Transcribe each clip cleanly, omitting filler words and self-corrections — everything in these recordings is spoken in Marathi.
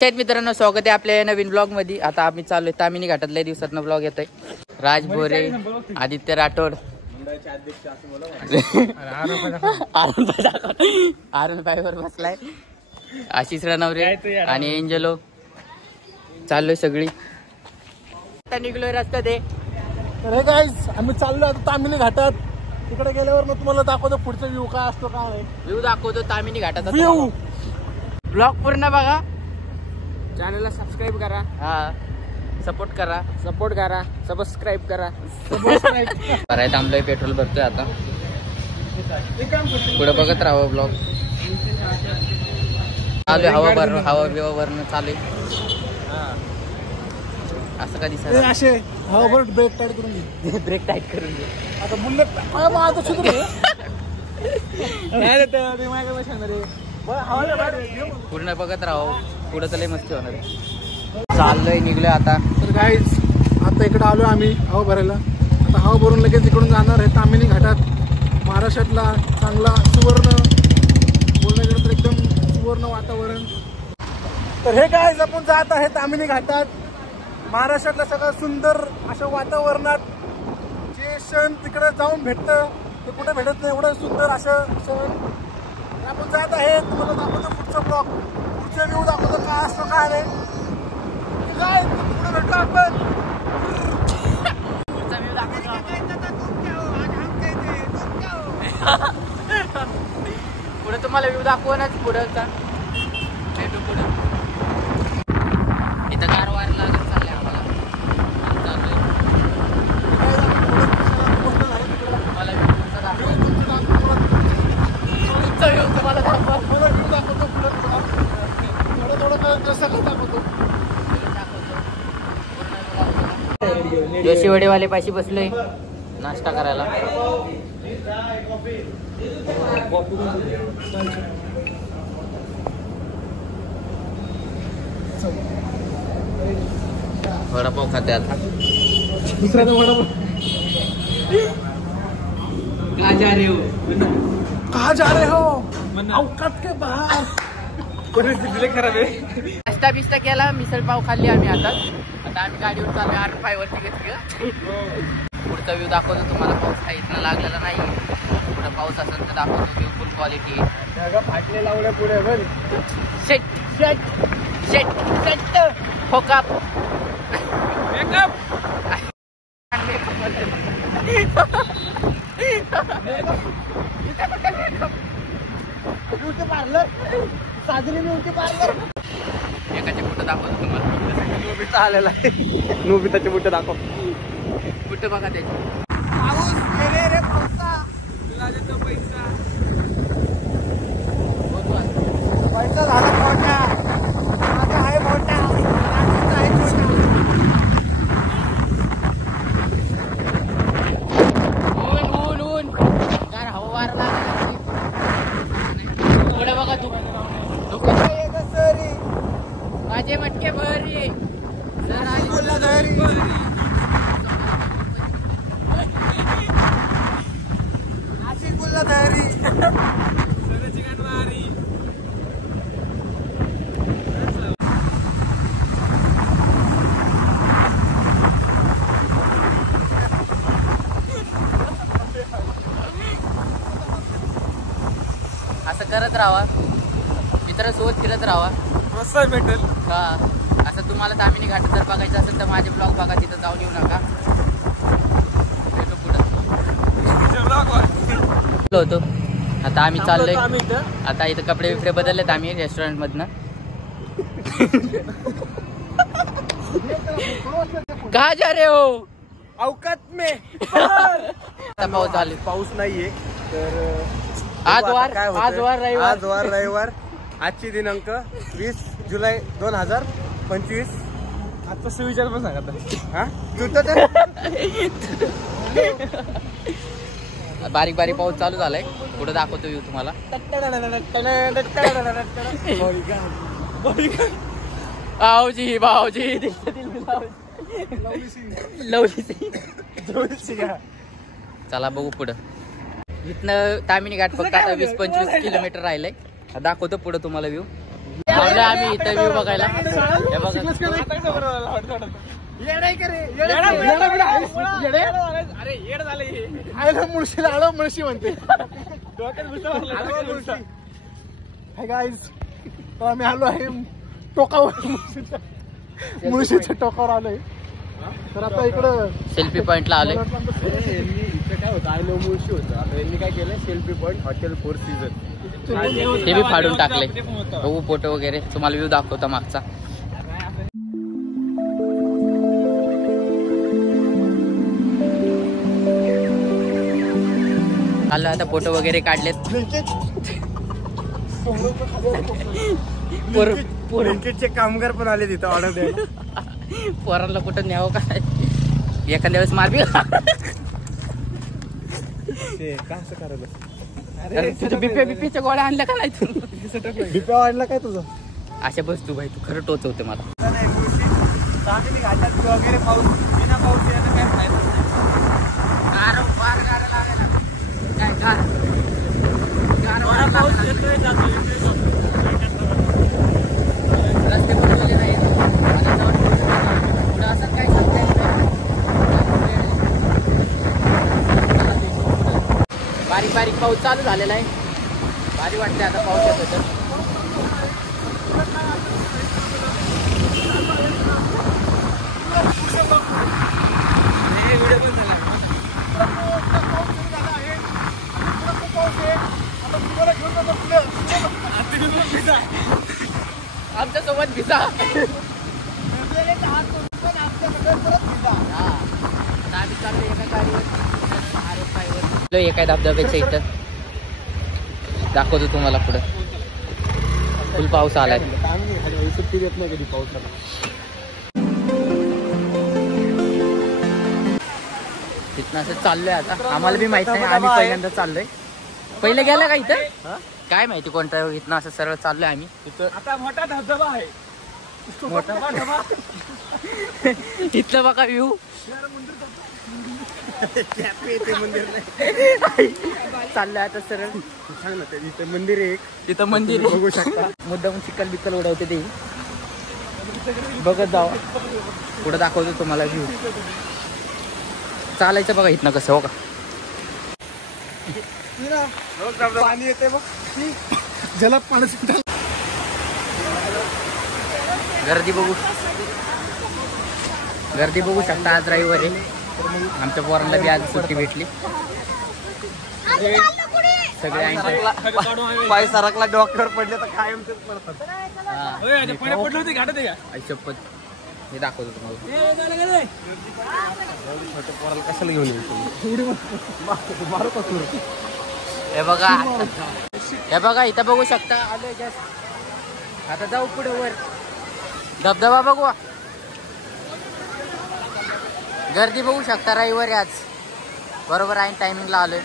मित्रांनो, स्वागत आहे आपल्या नवीन ब्लॉग मध्ये। आता आम्ही चाललोय तामिनी घाटातल्या दिवसातनं ब्लॉग येतोय। राज भोरे, आदित्य राठोड, आरुण पायवर बसलाय, आशिष रणवरे आणि एंजलो चाललोय सगळी। आता निघलोय रस्त्यात आहे। तर गाईज आम्ही चाललो आता तामिनी घाटात। तिकडे गेल्यावर मग तुम्हाला दाखवतो पुढचा व्ह्यू काय असतो काय नाही। व्ह्यू दाखवतो तामिनी घाटाचा व्ह्यू। ब्लॉग पूर्ण बघा, चॅनलला सबस्क्राईब करा, सपोर्ट करा, सबस्क्राईब करा। करायला थांबलोय, पेट्रोल भरतोय आता। पुढे बघत राहा ब्लॉग चालू आहे। हवा भरणं चालू आहे। असं कधी सर असे हवाभर ब्रेक टाईट करून घे, ब्रेक टाईट करून घे। आता बुलेट आता सुधरू पूर्ण बघत राहा, पुढे तर लय मस्ती होणार आहे। चाललोय, निघलोय आता। तर गाईज आता इकडे आलो आम्ही हवा भरायला। आता हवा भरून लगेच इकडून जाणार आहे तामिनी घाटात। महाराष्ट्रातला चांगला सुवर्ण, बोललं गेलं तर एकदम सुवर्ण वातावरण। तर हे गाईज आपण जात आहे तामिनी घाटात। महाराष्ट्रातल्या सगळं सुंदर अशा वातावरणात जे क्षण तिकडे जाऊन भेटतं ते कुठे भेटत नाही, एवढं सुंदर असं क्षण आपण जात आहे। तुम्हाला दाखवतो पुढचा ब्लॉग, पुढचा व्ह्यू दाखवतो काय असतो काय नाही। काय पुढे भेटतो आपण, पुढे तुम्हाला व्ह्यू दाखवणार पुढचा। भेटू पुढे। इथं कारवार लागत चाललंय आम्हाला। मला व्ह्यूचा दाखव, तुमचा व्ह्यू तुम्हाला दाखवा। व्ह्यू दाखवतो पुढे थोडं कसं दाखवतो। जोशी वडेवाले पाशी बसलोय नाश्ता करायला। वडापाव खाते आता। दुसरा तो वडापाव कहाँ जा रहे हो औकात के बाहर। खराब आहे। नाश्ता बिस्ता केला, मिसळ पाव खाल्ली आम्ही। आता आम्ही गाडीवर चाललोय आरुण पायवरती घेतली। पुढचा व्ह्यू दाखवतो तुम्हाला। पाऊस काही इथं लागलेला नाही, पुढे पाऊस असेल तर दाखवतो व्ह्यू फुल क्वालिटी। फाटले लावले पुढे बघ। शेट शेट शेट शेट फोकाप मेकअप ब्युटी पार्लर, साजरी ब्युटी पार्लर। एकाचे फोटो दाखवतो तुम्हाला। नोबिता आलेला आहे, नोबिताचे फोटो दाखव। फोटो बघा त्याचे। पाऊस गेले रे पावसा, पैसा झाला मोठा, आता आहे मोठा, आहे छोटा। ऊन ऊन यार, हवा वारा लागला। पुढे बघा तू, माझे मटके भरी असं करत राहा, मित्रांसोबत फिरत राहा, प्रोत्साहन भेटेल। हा, असं तुम्हाला तामिनी घाट जर बघायचं असेल तर माझे ब्लॉग बघा, तिथं जाऊन येऊ नका। भेटू पुढं होतो। आता आम्ही चाललोय, आता इथं कपडे बिपडे बदललेत आम्ही रेस्टॉरंट मधनं। कहा जा रहे हो औकात में। आता पाऊस चालू, पाऊस नाहीये तर आज वार रविवार। आजची दिनांक 20 जुलै 2025। आता सुविचार पण सांगा। बारीक बारीक पाऊस चालू झालाय, पुढे दाखवतो व्ह्यू तुम्हाला। भाऊजी भाऊजी चला बघू पुढं। इथनं तामिनी घाट फक्त आता 20-25 किलोमीटर राहिलंय। दाखवतो पुढे तुम्हाला व्ह्यू। थांबलोय आम्ही इथं व्ह्यू बघायला. हे बघा मुळशीला आलो मुळशी म्हणते. हाय गाईज, आम्ही आलो आहे टोकावर, मुळशीच्या टोकावर आलोय. तर आता इकडं सेल्फी पॉइंटला आलोय. इथे काय होतं, आय लव्ह मुळशी होतं. आता यांनी काय केलं, सेल्फी पॉइंट हॉटेल 4 सीझन ते बी फाडून टाकले. बघू फोटो वगैरे तुम्हाला व्ह्यू दाखवतो मागचा. आलो आता फोटो वगैरे काढलेत. ब्लँकेटचे कामगार पण आले तिथं ऑर्डर द्यायला. पोरांना कुठं न्यावं काय, एखाद्या वेळेस मारबी. काय असं करायला, तुझ्या बिप्याच्या गोळ्या आणल्या का नाही तू? बिप्या वाढला काय तुझं? अशा बस तू भाई, तू खरं टोचवते मला. घाटात वगैरे पाऊस बिना पाऊस यायला काय फायदा रस्ते बनवले नाही, पुढं असं काय सांगता येत नाही. बारीक बारीक पाऊस चालू झालेला आहे. भारी वाटते आता पाऊस येतो तर. आमच्या सोबत भिजा. एका धबधब्याचं इथं दाखवतो तुम्हाला. पुढं फुल पाऊस आलाय. येत नाही कधी पावसाला. तिथनं असं चाललोय आता. आम्हाला बी माहित नाही, आम्ही पहिल्यांदा चाललोय. पहिले गेला का इथं काय माहिती कोणता. इथनं असं सरळ चाललोय आम्ही. तिथं आता मोठा धबधबा आहे. मोठा इथलं बघा व्ह्यू. चाललंय आता सरळ. सांग ना, इथं मंदिर आहे एक, तिथं मंदिर बघू शकता. मुद्दाम चिकल बिकल उडवते ते. बघत जावा, पुढे दाखवतो तुम्हाला व्ह्यू. चालायचं बघा इथनं कसं. हो का पाणी येते बघ, जलात पाण्याची गर्दी बघू. गर्दी बघू शकता. आज रविवार आहे. आमच्या पोरांना बी आज सुट्टी भेटली. सगळे पाय सरकला, डॉक्टर पडले तर कायम तेच पडतात. पडलं होते घाटात आई शपथ. हे दाखवतो तुम्हाला. छोट्या पोराला कशाला घेऊन येऊ? हे बघा, हे बघा इथं बघू शकता. आलोय जस्ट. आता जाऊ पुढे वर. धबधबा बघू. गर्दी बघू शकता. रविवारी आज बरोबर आहे टायमिंगला आलोय.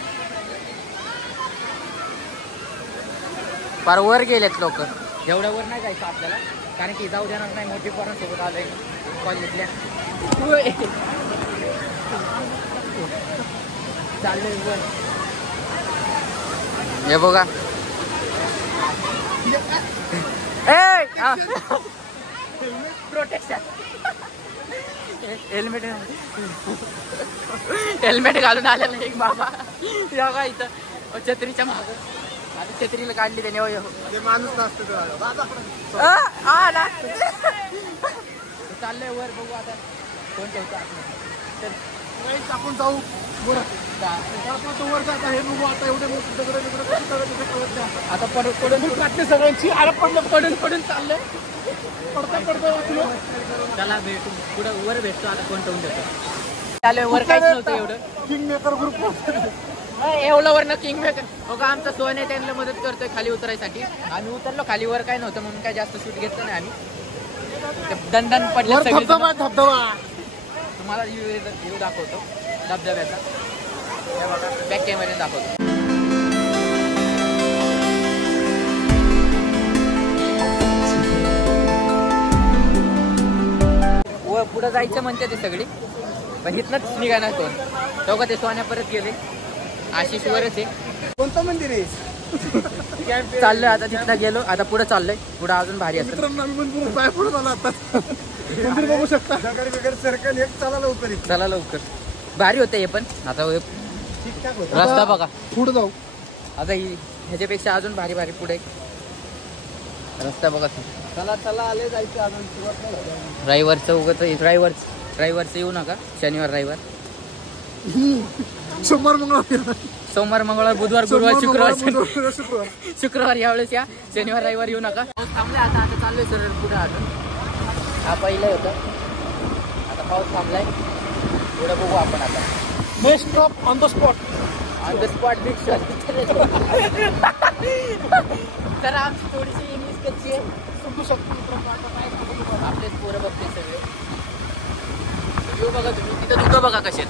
फार वर गेलेत लोक. एवढ्या वर नाही जायचं आपल्याला, कारण की जाऊ देणार नाही. मोठी पोरांसोबत आलोय कॉलेजल्या. चाललोय वर. हे बघा. प्रोटेक्शन हेल्मेट हेल्मेट घालून आलेला एक बाबा. बघा इथं छत्रीच्या माग. आता छत्रीला काढली त्याने. माणूस नसतो चाललंय वर. बघू आता कोण घ्यायचं आपण जाऊ वर. वर जात आहे. बघू आता एवढे आता पडून वाटते सगळ्यांची. अरे पडलं पडून पडून चाललंय. पडता पडता वाचलो. चला भेटू पुढं वर भेटतो. आता कोण ठेवून देतो. चालू वर काहीच नव्हतं एवढं. किंग मेकर ग्रुप एवढं वर किंग मेकर. बघा आमचा सोने त्यांना मदत करतोय खाली उतरायसाठी. आम्ही उतरलो खाली. वर काय नव्हतं म्हणून काय जास्त शूट घेतलं नाही आम्ही. दणदण पडलं सगळं. धबधबा तुम्हाला व्ह्यू दाखवतो धबधब्याचा. बॅक कॅमेऱ्याने दाखवतो. व पुढं जायचं म्हणते ते सगळी, पण इथनंच निघाणार कोण. तेव्हा ते सोन्या परत गेले. आशिष वरच आहे. कोणतं मंदिर आहे? चाललोय आता तिथं गेलो आता पुढे चाललोय पुढे अजून भारी असेल. मित्रांनो आम्ही पण पूर्ण पाय पडून आलो आता. मंदिर बघू शकता. सर्कल एक चला लवकर चला लवकर भारी होते हे पण आता ठीकठाक होतं. रस्ता बघा पुढे जाऊ. आता ह्याच्यापेक्षा अजून भारी भारी पुढे रस्ता बघा. चला चला आले जायचं अजून सुरुवात नाही झाली. रविवारचं उगत रविवारचं येऊ नका. शनिवार रविवार सोमवार मंगळवार सोमवार मंगळवार बुधवार गुरुवार शुक्रवार शुक्रवार. शुक्रवार यावेळेस या. शनिवार रविवार येऊ नका. थांबले आता चाललोय सर पुढे अजून. हा पहिलं होतं आता पाऊस थांबलाय पुढे बघू आपण आता. Next stop on the spot. On the spot big shot. तर आमची थोडीशी इंग्लिश कच्ची आहे. समजू शकतो मित्रांनो आता काय सांगू तुम्हाला. आपलेच पोरं बघते सगळे. व्ह्यू बघा तुम्ही तिथं दुकान बघा कसे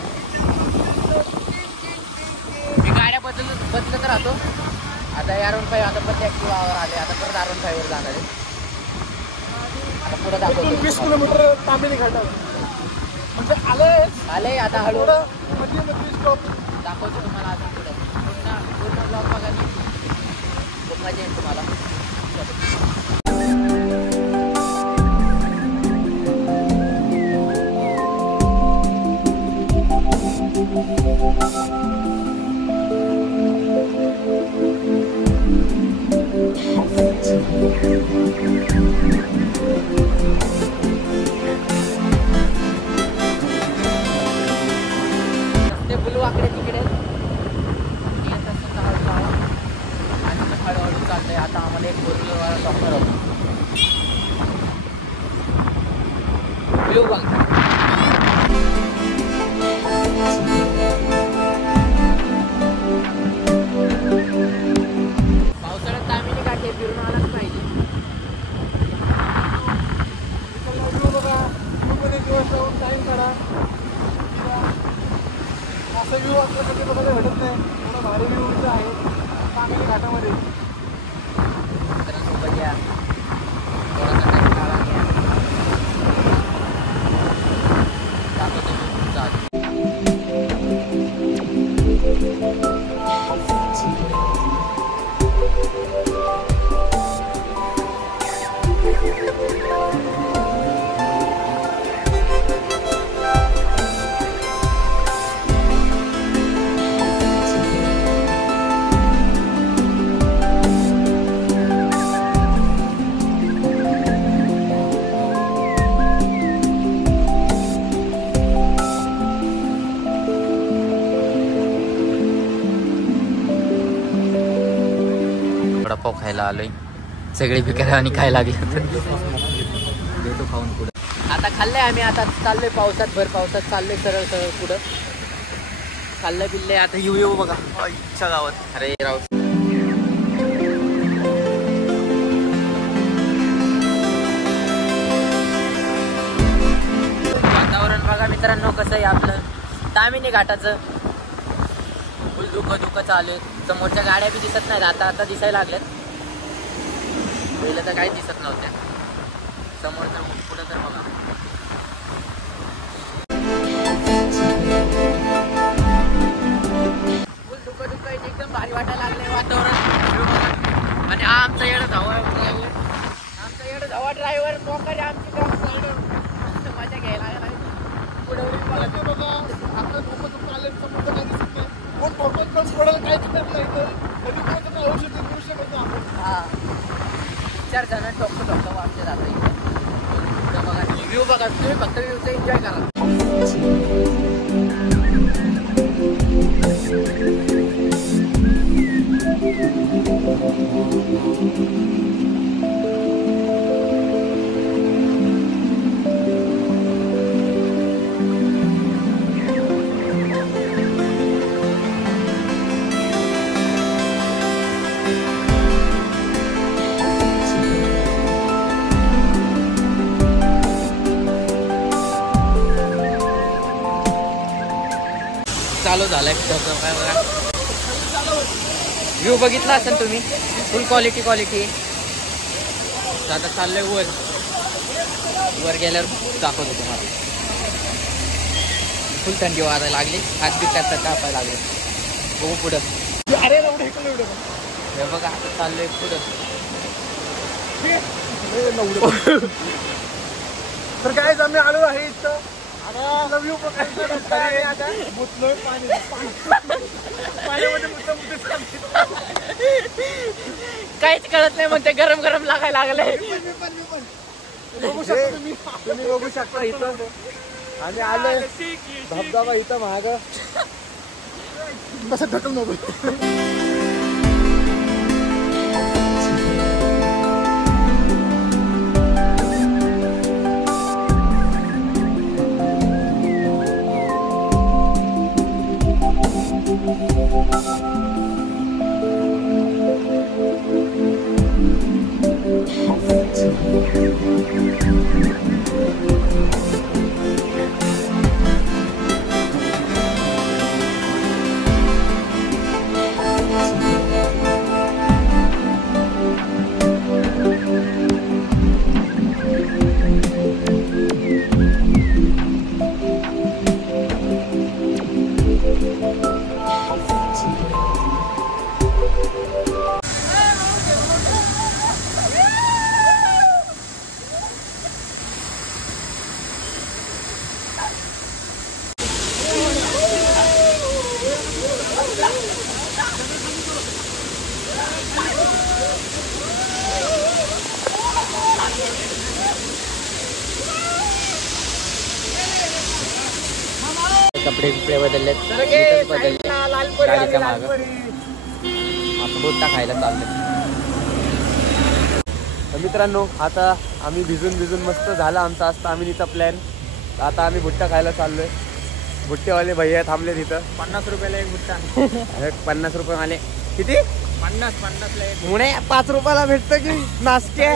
मी गाड्या बदलत राहतो. आता R15 आता परत ॲक्टिवावर आले. आता परत R15 वर जाणार आहे. आता पुढे दाखवतो 20 किलोमीटर तामिनी घाटात म्हणजे आले आता हळू मध्ये स्टॉप दाखवतो तुम्हाला. आता पुढे पूर्ण ब्लॉग बघा. खूप मजा येईल तुम्हाला. ते बुलू आकडे तिकडे येत असेल तर हळूहळू आणि हळूहळू चाललंय. आता आम्हाला एक बोलूवाला डॉक्टर होता बुलू बघ. पावसाळ्यात तामिनी काठी फिरून आलाच पाहिजे. टाइम काढा. असं व्ह्यू आपल्याकडे बघायला भेटत नाही. एवढा भारी व्ह्यू आहे तामिनी घाटामध्ये. मित्रांसोबत या थोडासा टाइम काढा घ्या. दाखवतो मी तुमचा आज. वडापाव खायला आलोय. सगळे भिकाऱ्या आणि काय लागले भेटू खाऊन पुढे. आता खाल्लंय आम्ही. आता चाललोय पावसात भर पावसात चाललोय सरळ सरळ पुढं खाल्लं पिल्लंय. आता येऊ बघा इच्छा गावात. अरे राव वातावरण बघा मित्रांनो कसं आहे आपलं तामिनी घाटाचं. फुल धुकं चालू आहे. समोरच्या गाड्या बी दिसत नाहीत. आता दिसायला लागल्यात. पहिलं तर काही दिसत नव्हत्या. समोर तर पुढं तर बघा. फुल धुकं एकदम भारी वाटायला लागलंय वातावरण. आणि हा आमचा येडं धावा ड्रायव्हर मोकार आमची मजा घ्यायला लागला. पुढे बघा आपलं धोकं आले समोर काही दिसत नाही. कोण ठोकत पडेल काय करत नाही. कधी कोणतं काय औषध करू शकत नाही आपण. हा 4 जण ठोकतो वाटते जातं इकडे बघा. व्ह्यू बघा तुम्ही फक्त व्ह्यूचा एन्जॉय करा. चालू झालाय व्ह्यू बघितला असेल तुम्ही. फुल क्वालिटी आता चाललंय वर गेल्यावर दाखवतो तुम्हाला. फुल थंडी वाजायला लागली. हात बी त्यात कापायला लागले. बघू पुढं. अरे एवढं हे बघा आता चाललोय पुढं. तर काय आम्ही आलो आहे इथं आता व्ह्यू आता मुतलोय पाण्यामध्ये काहीच कळत नाही म्हणते गरम गरम लागायला लागलंय. तुम्ही बघू शकता इथं आम्ही आलोय धबधबा इथं महाग. बस ढकल नको. कपडे बिपडे बदललेत, इथंच बदलले गाडीच्या मागं. आता बुट्टा खायला चालले. मित्रांनो आता आम्ही भिजून मस्त झाला आमचा आज तामिनीचा प्लॅन. आता आम्ही भुट्टा खायला चाललोय. भुट्टेवाले भैया थांबले तिथं. 50 रुपयाला एक भुट्टा. 50 रुपये आले. किती? 50 ला एक. मुळे 5 रुपयाला भेटतं की नाश्ते.